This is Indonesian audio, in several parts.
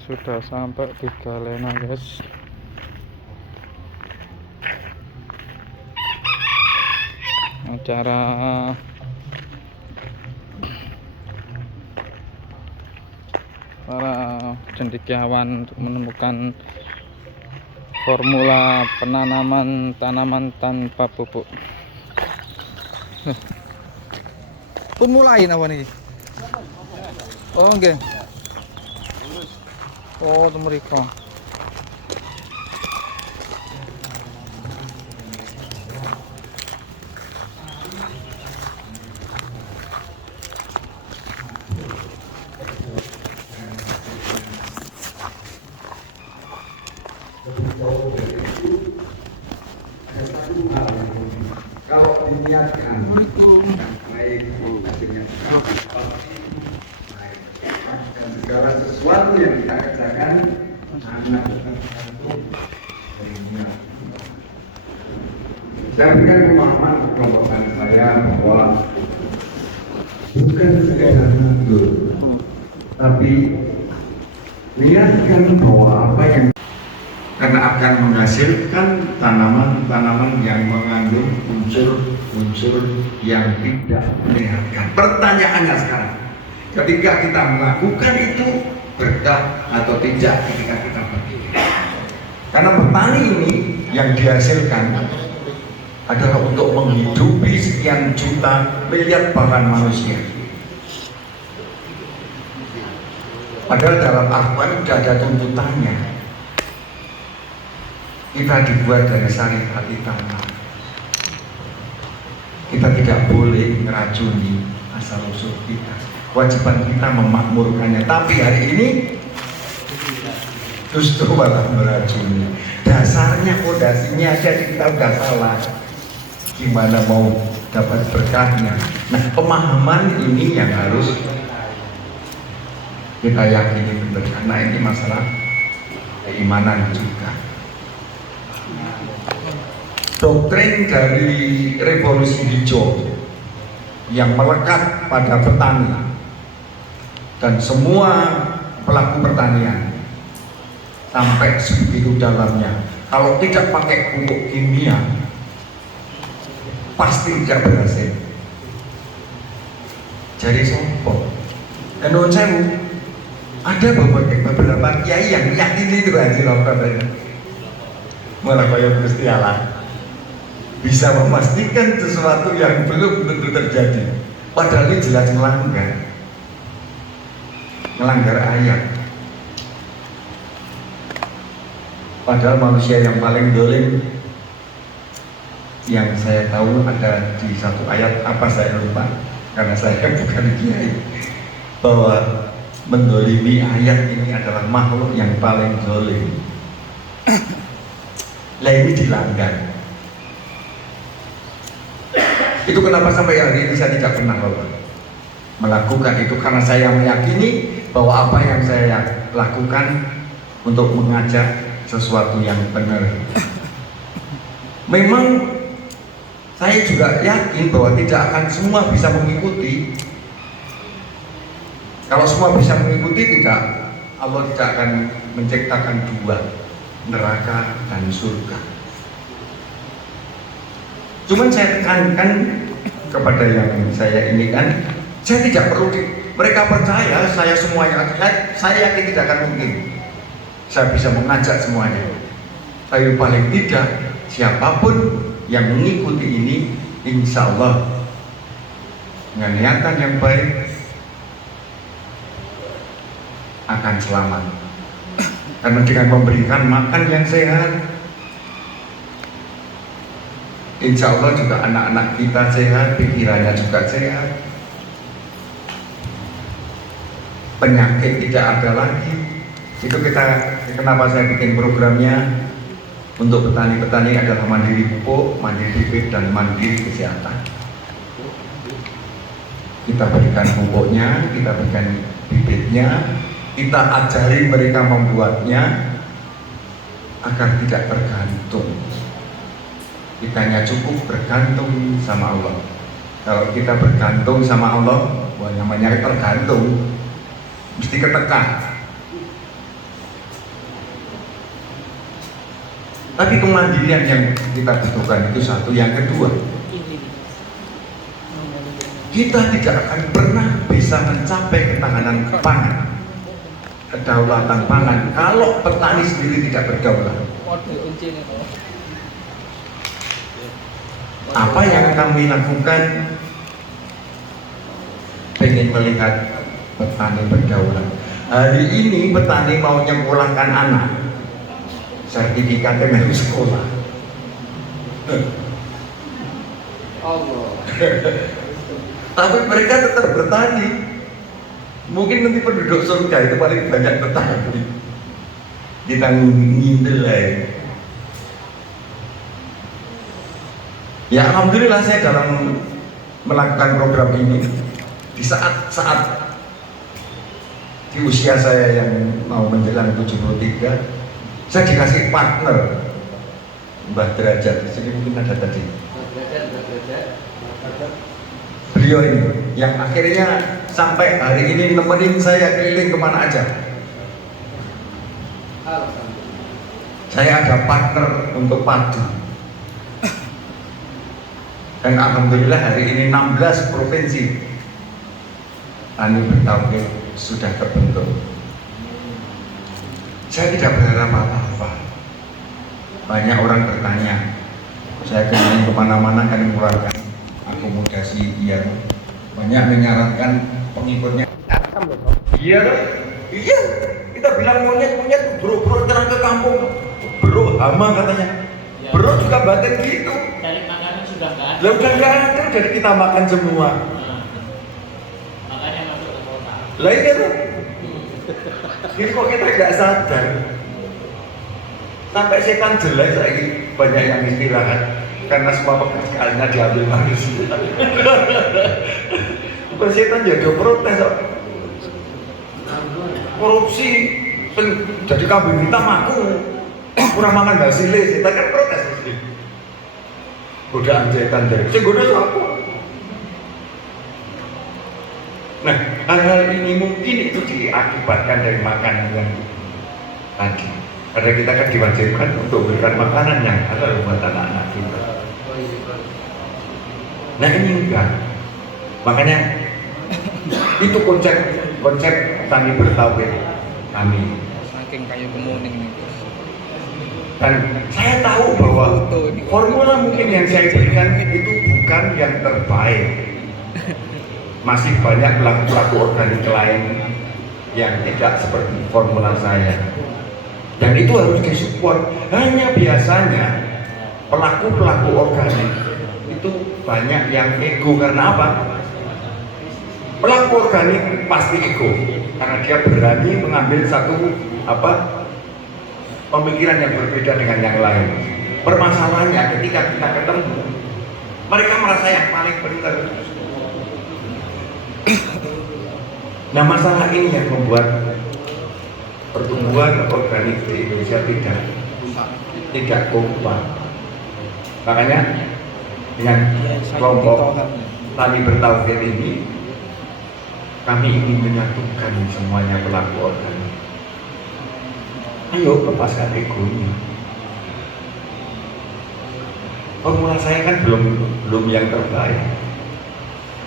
sudah sampai di Galena guys. Acara para cendekiawan untuk menemukan formula penanaman tanaman tanpa pupuk. Pun mulai apa nih? Oh oke. Oh mereka. Kalau diniatkan baik hasilnya dan segala sesuatu yang kita kerjakan sangat tergantung dari niat. Saya berikan pemahaman kelompok saya bahwa bukan sekedar mundur, tapi niatkan bahwa apa yang karena akan menghasilkan tanaman-tanaman yang mengandung unsur-unsur yang tidak menyehatkan. Pertanyaannya sekarang, ketika kita melakukan itu berkah atau tidak ketika kita berpikir? Karena petani ini yang dihasilkan adalah untuk menghidupi sekian juta miliar bahkan manusia. Padahal dalam Al-Quran sudah ada tuntutannya. Kita dibuat dari sari hati tanah. Kita tidak boleh meracuni asal usul kita. Kewajiban kita memakmurkannya. Tapi hari ini justru malah meracuni. Dasarnya fondasinya aja kita udah salah. Gimana mau dapat berkahnya? Nah, pemahaman ini yang harus kita yakini benar. Karena ini masalah keimanan juga. Doktrin dari revolusi hijau yang melekat pada petani dan semua pelaku pertanian sampai sebegitu dalamnya, kalau tidak pakai pupuk kimia pasti tidak berhasil. Jadi sombong. Dan saya ada beberapa kiai yang yakini itu hasil apa tadi, malah kayak Gusti Allah bisa memastikan sesuatu yang belum tentu terjadi, padahal ini jelas melanggar ayat. Padahal manusia yang paling dolim yang saya tahu ada di satu ayat, apa saya lupa karena saya bukan kiai, bahwa mendolimi ayat ini adalah makhluk yang paling dolim. Lah ini dilanggar. Itu kenapa sampai hari ini saya tidak pernah melakukan itu, karena saya meyakini bahwa apa yang saya lakukan untuk mengajak sesuatu yang benar. Memang saya juga yakin bahwa tidak akan semua bisa mengikuti. Kalau semua bisa mengikuti, tidak, Allah tidak akan menciptakan dua, neraka dan surga. Cuman saya tekankan kepada yang saya ini kan, saya tidak perlu mereka percaya saya semuanya, saya yakin tidak akan mungkin saya bisa mengajak semuanya. Tapi paling tidak siapapun yang mengikuti ini, insya Allah dengan niatan yang baik akan selamat. Karena dengan memberikan makan yang sehat, insya Allah juga anak-anak kita sehat, pikirannya juga sehat, penyakit tidak ada lagi. Itu kenapa saya bikin programnya untuk petani-petani adalah mandiri pupuk, mandiri bibit, dan mandiri kesehatan. Kita berikan pupuknya, kita berikan bibitnya, kita ajari mereka membuatnya agar tidak tergantung. Kita hanya cukup bergantung sama Allah. Kalau kita bergantung sama Allah, namanya tergantung, mesti ketekan. Tapi kemandirian yang kita butuhkan itu satu. Yang kedua, kita tidak akan pernah bisa mencapai ketahanan pangan, kedaulatan pangan, kalau petani sendiri tidak berdaulat. Apa yang kami lakukan, pengen melihat petani berdaulat. Hari ini petani mau nyekolahkan anak, sertifikatnya melu sekolah. Allah. Tapi mereka tetap bertani. Mungkin nanti penduduk surga itu paling banyak petani. Kita ngindel ya. Ya alhamdulillah saya dalam melakukan program ini di saat-saat di usia saya yang mau menjelang 73, saya dikasih partner Mbah Derajat. Di sini mungkin ada tadi. Beliau ini yang akhirnya sampai hari ini nemenin saya keliling kemana aja. Saya ada partner untuk padu. Dan alhamdulillah hari ini 16 provinsi tani bertauhid sudah terbentuk. Saya tidak berharap apa-apa. Banyak orang bertanya, saya keliling kemana-mana kan mengeluarkan akomodasi yang banyak menyarankan pengikutnya. Iya, iya. Kita bilang monyet, bro terang ke kampung, bro hama katanya. Bro juga batin gitu. Cari makanan sudah nggak ada. Lah udah nggak ada, jadi kita makan semua. Makanya masuk ke kota. Lah itu tuh. Jadi kok kita nggak sadar. Sampai setan jelek lagi banyak yang istirahat karena semua pekerjaannya diambil manusia. Bukan setan jadi protes kok. Korupsi jadi kambing hitam aku kurang makan hasilnya, setan kan protes mesti. Godaan setan jadi segoda aku. Nah, hal-hal ini mungkin itu diakibatkan dari makanan yang tadi. Karena kita kan diwajibkan untuk memberikan makanan yang halal buat anak-anak kita. Nah ini enggak. Makanya itu konsep tani bertauhid kami. Saking kayu kemuning nih. Dan saya tahu bahwa formula mungkin yang saya berikan itu bukan yang terbaik. Masih banyak pelaku-pelaku organik lain yang tidak seperti formula saya. Dan itu harus disupport. Hanya biasanya pelaku-pelaku organik itu banyak yang ego. Karena apa? Pelaku organik pasti ego karena dia berani mengambil satu pemikiran yang berbeda dengan yang lain. Permasalahannya ketika kita ketemu, mereka merasa yang paling benar. Nah masalah ini yang membuat pertumbuhan organik di Indonesia tidak kompak. Makanya dengan kelompok tani bertauhid ini kami ingin menyatukan semuanya pelaku organik. Ayo lepaskan egonya. Formula saya kan belum yang terbaik.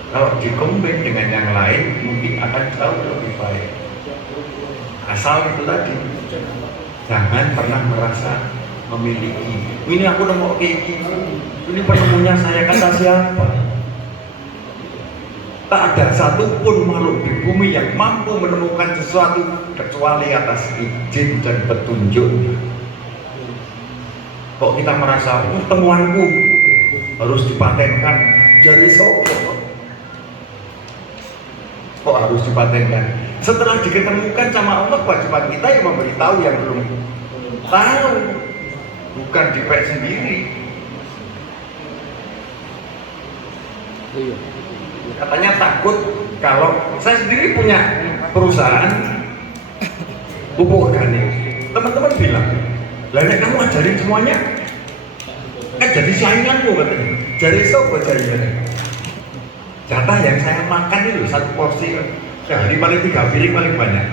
Kalau dikombin dengan yang lain mungkin akan jauh lebih baik. Asal itu tadi, jangan pernah merasa memiliki. Ini aku nemu kayak gini. Ini penemunya saya, kata siapa? Tak ada satupun makhluk di bumi yang mampu menemukan sesuatu kecuali atas izin dan petunjuk. Kok kita merasa temuanku harus dipatenkan, jadi sopo? Kok harus dipatenkan? Setelah diketemukan sama Allah, kewajiban kita yang memberitahu yang belum tahu, bukan dipek sendiri. Katanya takut kalau saya sendiri punya perusahaan pupuk organik. Teman-teman bilang, lah nek kamu ajarin semuanya, jadi sainganmu katanya. Jadi sopo jadinya. Jatah yang saya makan itu satu porsi sehari paling 3 piring paling banyak.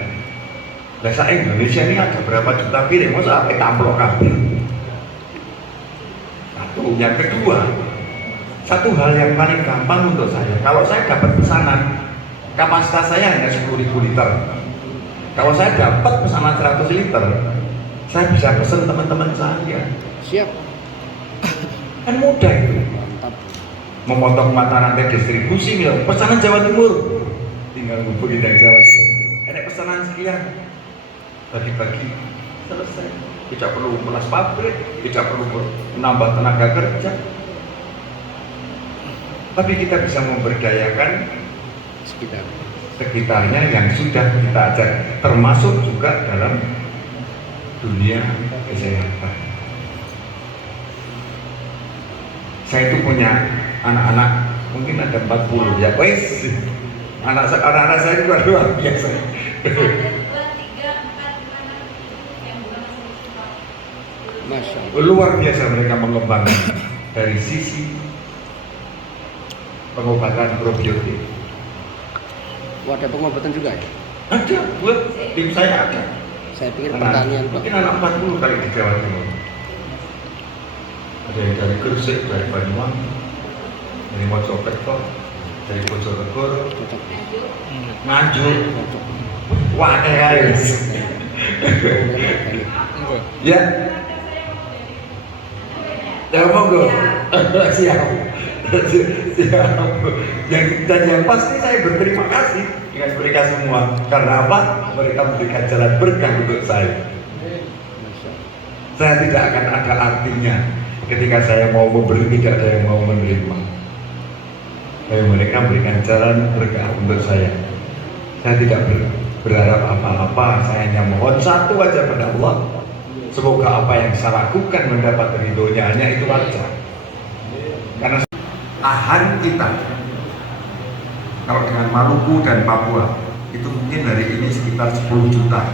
Nah, Indonesia ini ada berapa juta piring, masa apa amplop kabel? Satu, yang kedua, satu hal yang paling gampang untuk saya, kalau saya dapat pesanan, kapasitas saya hanya 10.000 liter. Kalau saya dapat pesanan 100 liter, saya bisa pesen teman-teman saya. Siap. Kan mudah itu. Memotong mata rantai distribusi, pesanan Jawa Timur, tinggal hubungi dari Jawa Timur. Ada pesanan sekian, bagi-bagi, selesai. Tidak perlu melas pabrik, tidak perlu menambah tenaga kerja. Tapi kita bisa memberdayakan sekitarnya yang sudah kita ajak, termasuk juga dalam dunia kesehatan. Saya itu punya anak-anak, mungkin ada 40 ya, wes. Anak-anak saya juga luar biasa. Luar biasa mereka mengembangkan dari sisi pengobatan probiotik. Ada pengobatan juga ya? Ada, buat tim saya ada. Saya pikir pertanian Pak. Mungkin anak 40 kali di Jawa Timur. Ada yang dari Gresik, dari Banyuwangi, dari Mojokerto, dari Bojonegoro, Nganjuk, wah guys. Ya, ya monggo, siap. Dan yang pasti saya berterima kasih dengan mereka semua. Karena apa? Mereka memberikan jalan berkah untuk saya. Saya tidak akan ada artinya ketika saya mau memberi, tidak ada yang mau menerima. Tapi mereka memberikan jalan berkah untuk saya. Saya tidak berharap apa-apa. Saya hanya mohon satu aja pada Allah. Semoga apa yang saya lakukan mendapat ridhonya, hanya itu aja. Karena lahan kita, kalau dengan Maluku dan Papua, itu mungkin hari ini sekitar 10 juta.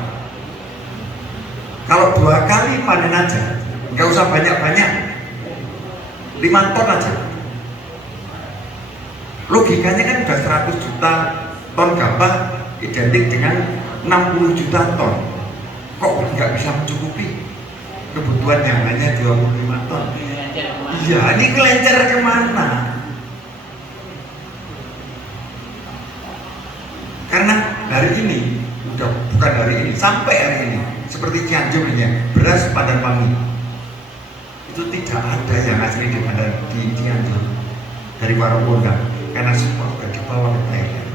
Kalau 2 kali panen aja, nggak usah banyak-banyak, 5 ton aja. Logikanya kan udah 100 juta ton gabah identik dengan 60 juta ton. Kok nggak bisa mencukupi kebutuhan yang hanya 25 ton? Iya, ini kelencer kemana? Karena hari ini, bukan hari ini, sampai hari ini, seperti Cianjur ini, beras Padang Pangi itu tidak ada yang asli di Cianjur dari Warawonda, karena semua sudah dibawa ke Thailand.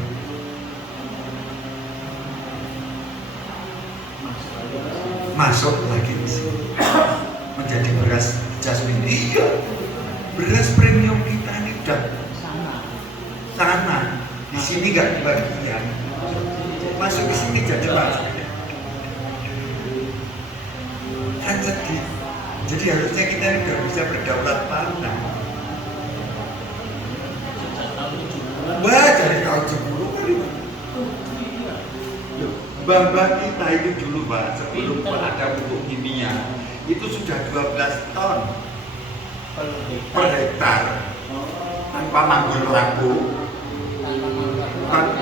Masuk lagi di sini menjadi beras Jasmine. Iya, beras premium kita ini udah sana. Di sini nggak dibagian, masuk ke sini jadi mas. Kan sedih. Jadi harusnya kita ini udah bisa berdaulat pangan. Wah, dari tahun 10 kali. Mbak kita itu dulu Pak, sebelum ada pupuk kimia itu sudah 12 ton per hektar tanpa manggul lampu.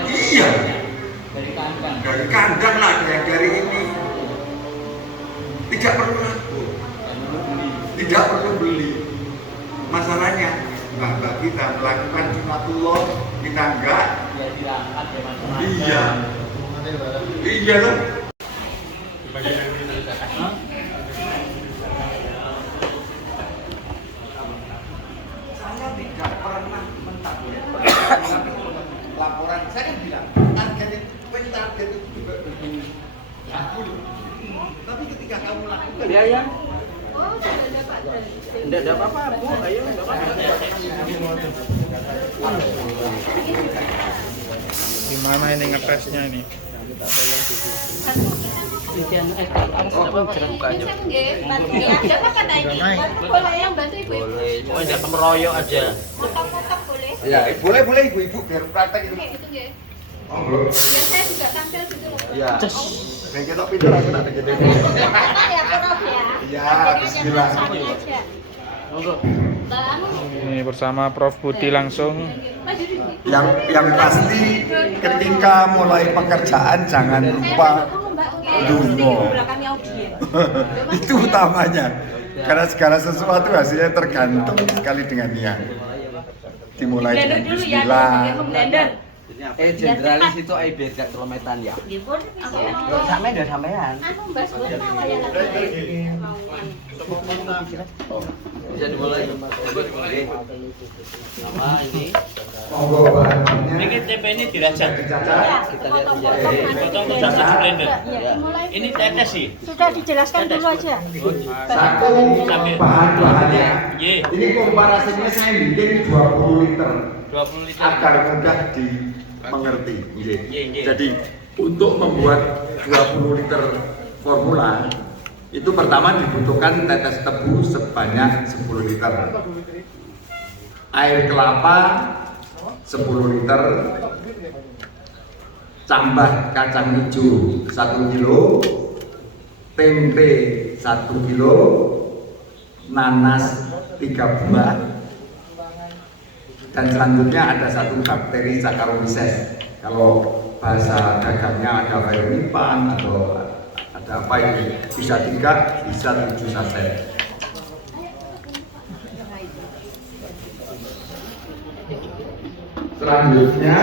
Iya, dari kandang lah, dari ini tidak perlu lampu, tidak perlu beli. Masalahnya mbak kita melakukan sunatullah, kita enggak. Iya. Iya kan? Saya tidak pernah mentarget, tapi laporan saya bilang target itu juga berbeda. Tapi ketika kamu lakukan, Ya. Oh, sudah dapat. Tidak ada apa-apa, Bu. Ayo, enggak apa-apa. Gimana ini ngetesnya ini? Boleh yang bantu ibu. Boleh, jangan kemeroyok aja. Kotak-kotak boleh. ya boleh ibu-ibu biar praktek itu. Oke, itu nggih. Oh, bro. Biar saya juga tampil gitu loh. Iya. Kayak kita pindah aku tak gitu. Apa ya, Prof ya? Ya, bismillah. Aja. Monggo. Ini bersama Prof Budi langsung. Yang pasti ketika mulai pekerjaan jangan lupa dungo. Itu utamanya. Karena segala sesuatu hasilnya tergantung sekali dengan niat. Dimulai dengan bismillah. Generalis itu biar gak kelometan ya. Dipun Sampai udah sampean. anu Mbak Boten awalnya lagi. Bisa dimulai. Sama ini. Monggo bahannya. Ini TP ini dirajang. Caca. Kita lihat aja. Potong terus cuci blender. Ini tetes sih. Sudah dijelaskan dulu aja. Satu bahan-bahannya. Ye. Ini komparasinya saya bikin 20 liter 20 liter. agar mudah dimengerti. Ye, ye. Jadi untuk membuat 20 liter formula itu pertama dibutuhkan tetes tebu sebanyak 10 liter, air kelapa 10 liter, cambah kacang hijau 1 kilo, tempe 1 kilo, nanas 3 buah, dan selanjutnya ada 1 bakteri Saccharomyces. Kalau bahasa dagangnya ada vermipan atau ada apa ini, bisa 3, bisa 7 saset. Selanjutnya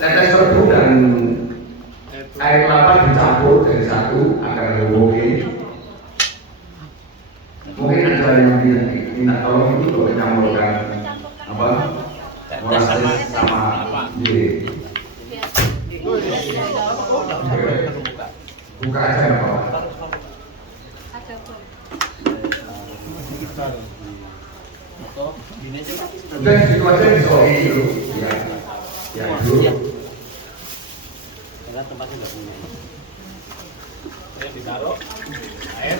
tetes tebu dan air kelapa dicampur jadi satu agar homogen. Mungkin ada yang minta tolong itu untuk mencampurkan apa? Molasses sama Y. Buka aja ya Pak. Udah gitu aja disolid dulu. Ya. Ya dulu. Karena tempatnya nggak punya. Ditaruh air.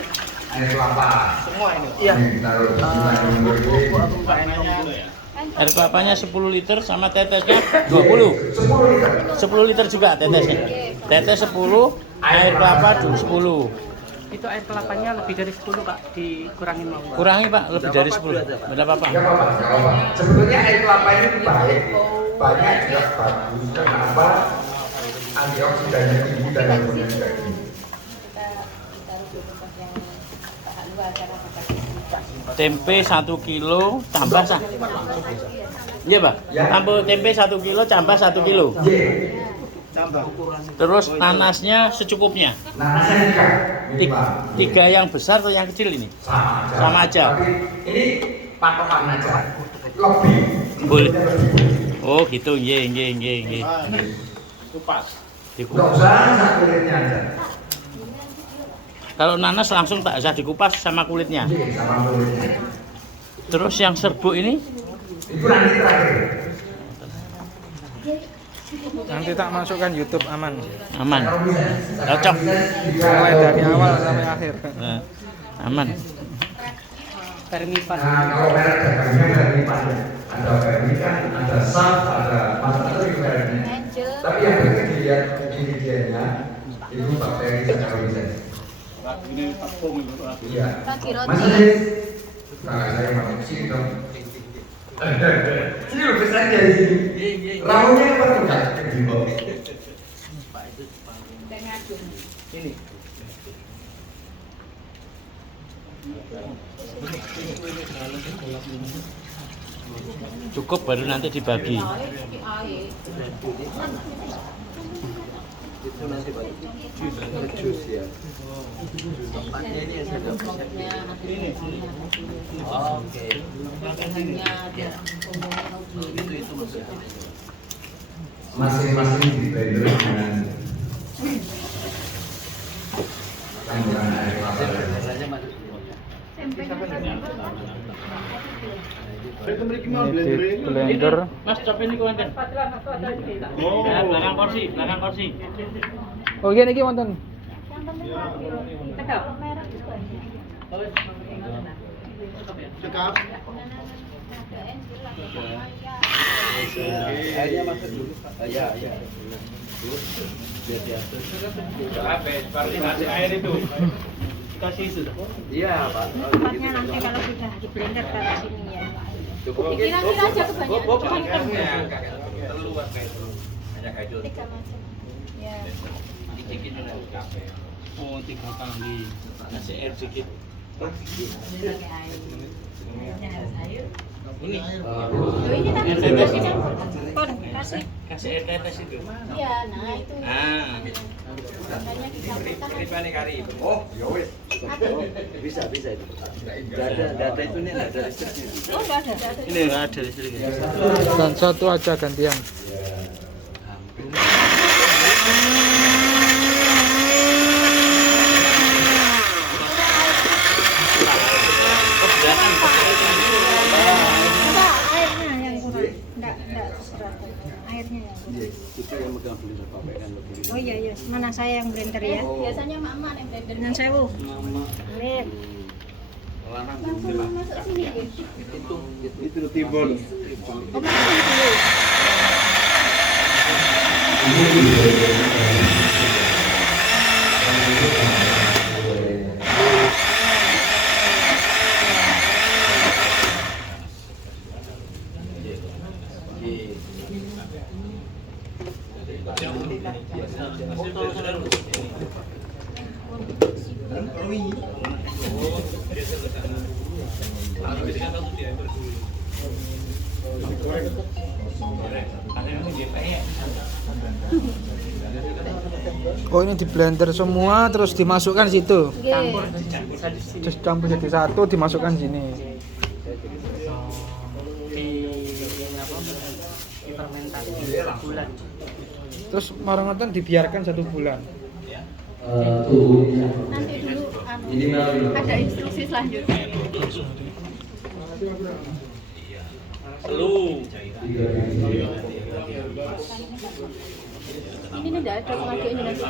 Air kelapa. Semua ini. Iya. Ditaruh di Warnanya ya. Air kelapanya 10 liter sama tetesnya 20. 10 liter. 10 liter juga tetesnya. Tetes 10, air kelapa 10. Itu air kelapanya lebih dari 10 Pak, dikurangin mau. Kurangi Pak, lebih dari 10. Tidak apa-apa. Enggak apa-apa, enggak apa-apa. Sebetulnya air kelapa ini baik, banyak juga bagus. Karena apa? Antioksidannya tinggi dan yang juga tinggi. Tempe 1 kilo tambah sah. Iya Pak. Tambah tempe 1 kilo tambah 1 kilo. Y. Terus nanasnya secukupnya. Nanasnya juga minimal. 3 yang besar atau yang kecil ini? Sama aja. Tapi ini patokan aja. Lebih. Boleh. Oh gitu, nggih. Enggak usah sak kulitnya aja. Kalau nanas langsung tak usah dikupas sama kulitnya. Iya, sama kulitnya. Terus yang serbuk ini Itu nanti terakhir. Nanti tak masukkan YouTube aman. aman. Cocok. Mulai dari awal sampai akhir. Nah, aman. Vermipan. Nah, kalau merek dagangnya vermipan, ada vermipan, ada saf, ada macam-macam mereknya. Tapi yang penting dilihat ingredientnya itu bakteri Saccharomyces. Iya. Mas Aziz, kakak saya mau sini dong. Sini lebih saja di sini. Rambutnya apa tuh kak? Ini. Cukup baru nanti dibagi. Itu nanti Pak. Jus ya. Tempatnya ini yang sudah Oke. Itu maksudnya. Masing-masing di blender dengan campuran air kelapa. Ini di blender. Mas, coba ini kuenten. Ya, belakang kursi. Oh iya niki wonten. Airnya masuk dulu. Ya. Biar diatur. Seperti nasi air itu. Kasih sudah. Iya, Pak. Tempatnya nanti kalau sudah di blender ke sini ya. Cukup. Kira-kira aja kebanyakan. Terluar kayak itu. Hanya kayak itu. 3 macam. Ya. Oh, 3 kali. Kasih air sedikit. Ini. Loh, ini tadi sudah dicampur. Pon, kasih. Kasih air tetes itu. Iya, nah itu. Ah. Makanya dicampurkan. Oh, ya wes. Bisa itu. Data itu nih ada listriknya. Oh, enggak ada. Ini enggak ada listriknya. Dan satu aja gantian. Enggak, airnya yang kurang. Enggak serat. Airnya yang kurang. Itu yang megang blender pakai kan lebih. Oh iya, mana saya yang blender ya? Biasanya mama yang blender. Dengan sewu. Lihat. Lanang Langsung masuk sini ya. itu timbul. Oh, masuk dulu. Oh ini di blender semua terus dimasukkan situ. Campur. Terus campur jadi satu dimasukkan sini. Fermentasi bulan. Terus marangotan dibiarkan 1 bulan. Nanti dulu ada instruksi selanjutnya. Ini tidak ada pengaduk Indonesia.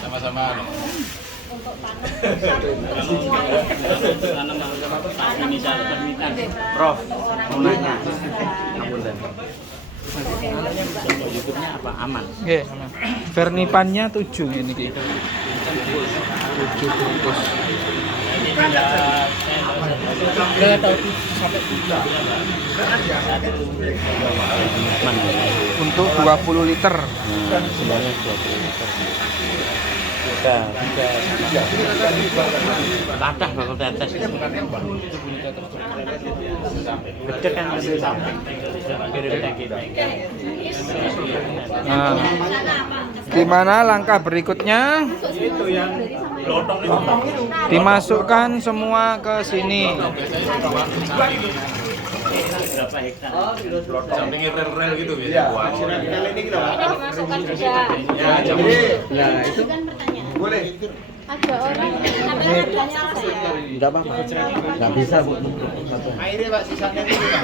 Sama-sama. Untuk tanam Prof, mau nanya. Apunten. Contoh YouTube-nya apa? Aman. Nggih, aman. Vernipannya 7 ini iki. 7 bungkus. Enggak tahu sampai 3. Untuk 20 liter. Sebenarnya 20 liter. Latah bakal tetes. Gede kan masih sampai. Nah, gimana langkah berikutnya? Itu yang lotong itu. Dimasukkan semua ke sini. Berapa hektar? Sampingnya rel-rel gitu biasanya. ini dimasukkan juga. Nah, itu Kan pertanyaan. Boleh. Ada orang sampai harganya saya. enggak apa-apa. Enggak bisa, Bu. Airnya Pak sisanya itu Pak.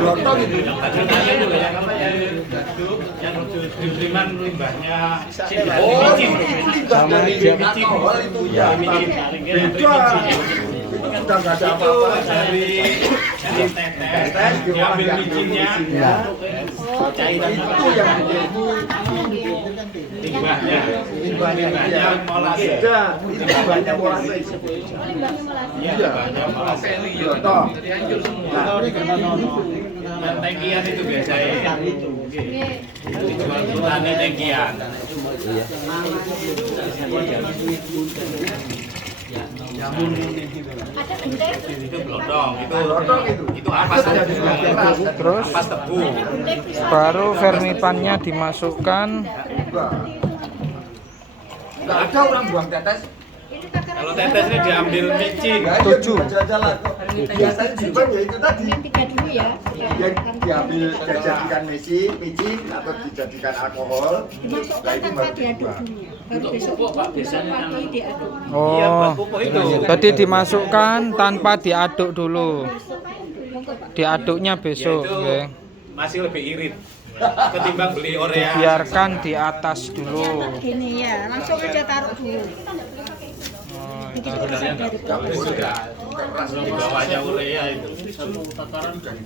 Lotong itu. Yang apa ya? Yang diberiman limbahnya. Oh, itu limbah dari alkohol itu ya. Beda. Itu sudah nggak ada apa-apa. Dari tetes, diambil bijinya. Oh, Cairan Itu yang limbahnya. Limbahnya molase. beda. Itu limbahnya molase. limbahnya molase. Iya, limbahnya molase. Iya, toh. Yang tangkian itu biasanya. Nggih. Dijual petani tangkian. Ada genteng. Itu blodong, Lotong itu. itu ampas aja. Terus Ampas tebu. baru vernipannya dimasukkan. Nggak ada orang buang tetes. Kalau tetesnya diambil micin. 7. Jalan kok. Biasanya juga ya itu tadi. Yang 3 dulu ya. Yang diambil dijadikan micin atau dijadikan alkohol. Dimasukkan tanpa diaduk dulu. Baru besok pagi diaduk. Iya, buat Oh, pupuk itu. tadi dimasukkan tanpa diaduk dulu. Diaduknya besok. Itu Nggih. masih lebih irit ketimbang beli Orea. Dibiarkan di atas dulu. Gini ya, langsung aja taruh dulu. Sebenarnya nggak sudah keras di bawahnya Urea itu.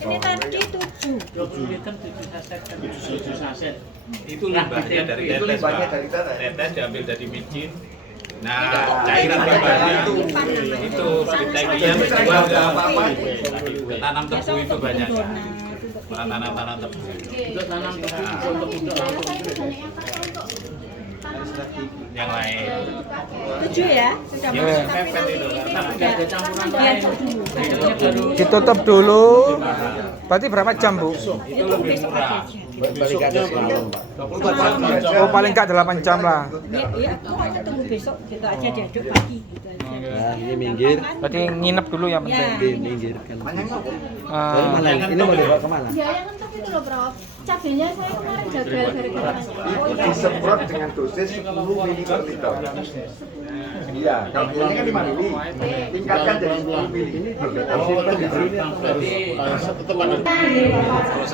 Ini tadi 7. 7 saset. Itu limbahnya dari tetes. Itu limbahnya Pak. dari tetes. Tetes diambil dari micin. Nah, cairan limbahnya itu di tangkian dijual ke tanam tebu itu banyak. tanam tebu. Untuk tanam tebu untuk yang lain. 7 ya, sudah Ya, masuk tapi pepet itu karena nggak ada campuran lain. Ditutup dulu. Berarti berapa jam, Bu? Itu lebih murah. Oh, paling enggak 8 jam lah. Iya, pokoknya tunggu besok gitu aja diaduk pagi gitu aja. Nah, ini minggir. Berarti nginep dulu yang penting. Ya. Minggir kan. Ah, Mana? Ini mau dibawa kemana? Ya yang entok itu loh bro, cabenya saya kemarin gagal gara-gara Itu disemprot dengan dosis 10 ml per liter. Iya, kalau biasanya kan 5 ml. Tingkatkan jadi 10 ml. Ini disimpan di sini.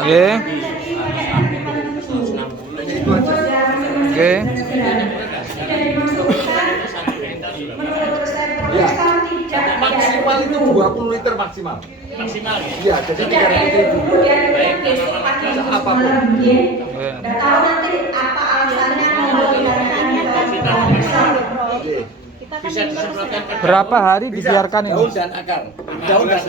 Oke. Itu aja. Oke. Ya, maksimal itu 20 liter maksimal. Maksimal ya. Iya, jadi 300.000. Baik tanaman Apapun. Oke. Oke. bisa disemprotkan ke Berapa hari dibiarkan ini? Daun dan akar. Daun dan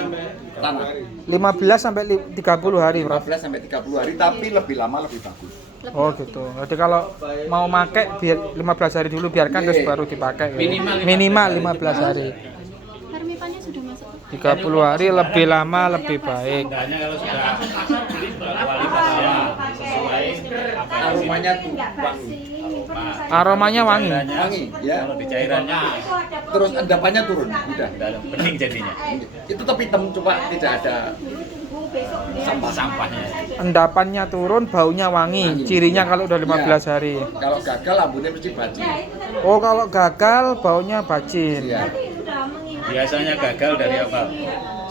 tanah. 15 sampai 30 hari, Prof. 15 sampai 30 hari, tapi lebih lama lebih bagus. Oh gitu. Jadi kalau mau pakai biar 15 hari dulu biarkan terus baru dipakai. Minimal 15 hari. Hermipannya sudah masuk. 30 hari lebih lama lebih baik. Tandanya kalau sudah beli kualitasnya sesuai apa yang Aromanya tuh wangi. Aromanya wangi. Wangi, ya. kalau di cairannya Terus endapannya turun, udah. bening jadinya. Itu tapi hitam, coba tidak ada Sampah-sampahnya. Endapannya turun, baunya wangi. Cirinya kalau udah 15 hari. Kalau gagal lambungnya mesti bacin. Oh, kalau gagal baunya bacin. Iya. Biasanya gagal dari apa?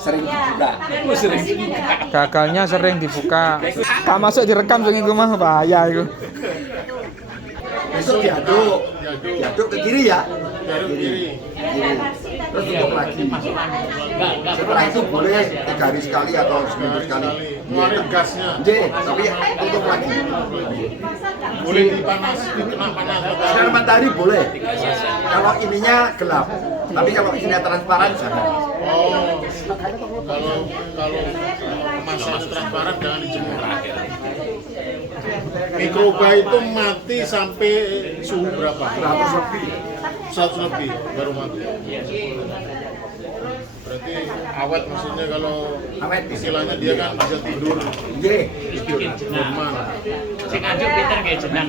Sering dibuka. Sering dibuka. Gagalnya sering dibuka. Tak masuk direkam sing iku mah bahaya iku. Besok diaduk ke kiri ya. Kiri. Terus tutup lagi. Setelah itu boleh 3 hari sekali atau seminggu sekali. Ngeluarin gasnya. Tapi tutup lagi. Boleh dipanas, dikena panas. Sinar matahari boleh. Kalau ininya gelap. Tapi kalau ininya transparan jangan. Oh, kalau kemasan transparan jangan dijemur. Mikroba itu mati sampai suhu berapa? 100 lebih. 100 lebih baru mati. Berarti awet maksudnya kalau Awet. istilahnya dia kan bisa tidur Nggih. normal. Sing anjuk pinter kayak jenang.